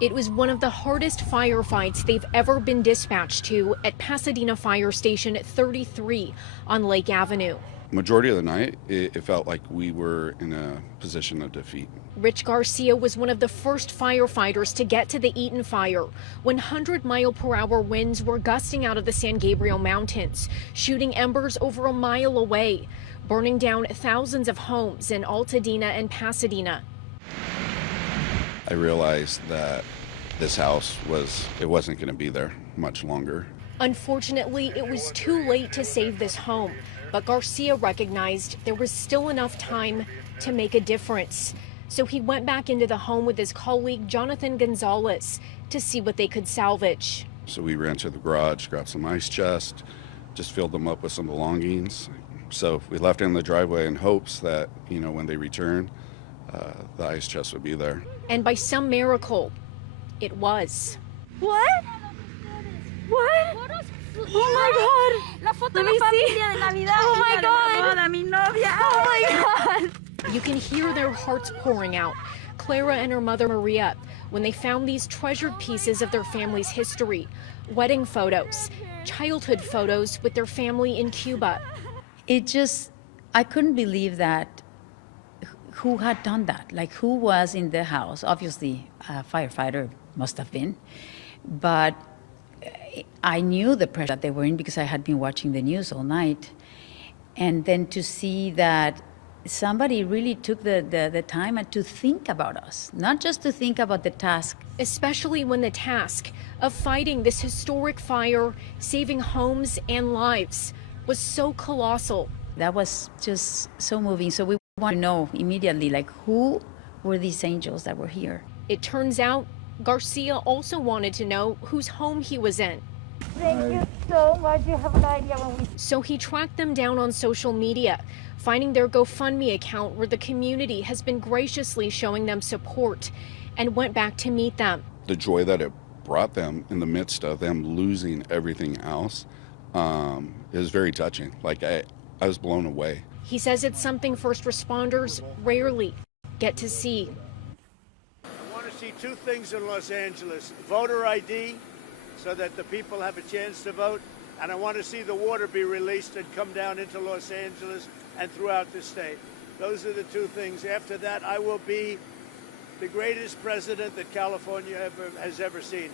It was one of the hardest firefights they've ever been dispatched to at Pasadena Fire Station 33 on Lake Avenue. Majority of the night, it felt like we were in a position of defeat. Rich Garcia was one of the first firefighters to get to the Eaton Fire when 100-mile-per-hour winds were gusting out of the San Gabriel Mountains, shooting embers over a mile away, burning down thousands of homes in Altadena and Pasadena. I realized that this house wasn't going to be there much longer. Unfortunately, it was too late to save this home, but Garcia recognized there was still enough time to make a difference. So he went back into the home with his colleague Jonathan Gonzalez to see what they could salvage. So we ran to the garage, grabbed some ice chest, just filled them up with some belongings. So we left it in the driveway in hopes that, when they returned, the ice chest would be there. And by some miracle, it was. What? What? Oh my God! La foto Let de me la see. familia de Navidad. Oh my God! Boda, mi novia. Oh my God! You can hear their hearts pouring out. Clara and her mother Maria, when they found these treasured pieces of their family's history, wedding photos, childhood photos with their family in Cuba. I couldn't believe that. Who had done that? Like, who was in the house? Obviously, a firefighter must have been, but I knew the pressure that they were in because I had been watching the news all night. And then to see that somebody really took the time to think about us, not just to think about the task. Especially when the task of fighting this historic fire, saving homes and lives, was so colossal. That was just so moving. So we want to know immediately, like, who were these angels that were here? It turns out Garcia also wanted to know whose home he was in. Thank you so much. You have no idea when we... So he tracked them down on social media, finding their GoFundMe account where the community has been graciously showing them support, and went back to meet them. The joy that it brought them in the midst of them losing everything else is very touching. Like, I was blown away. He says it's something first responders rarely get to see. I want to see two things in Los Angeles: voter ID, so that the people have a chance to vote, and I want to see the water be released and come down into Los Angeles and throughout the state. Those are the two things. After that, I will be the greatest president that California has ever seen.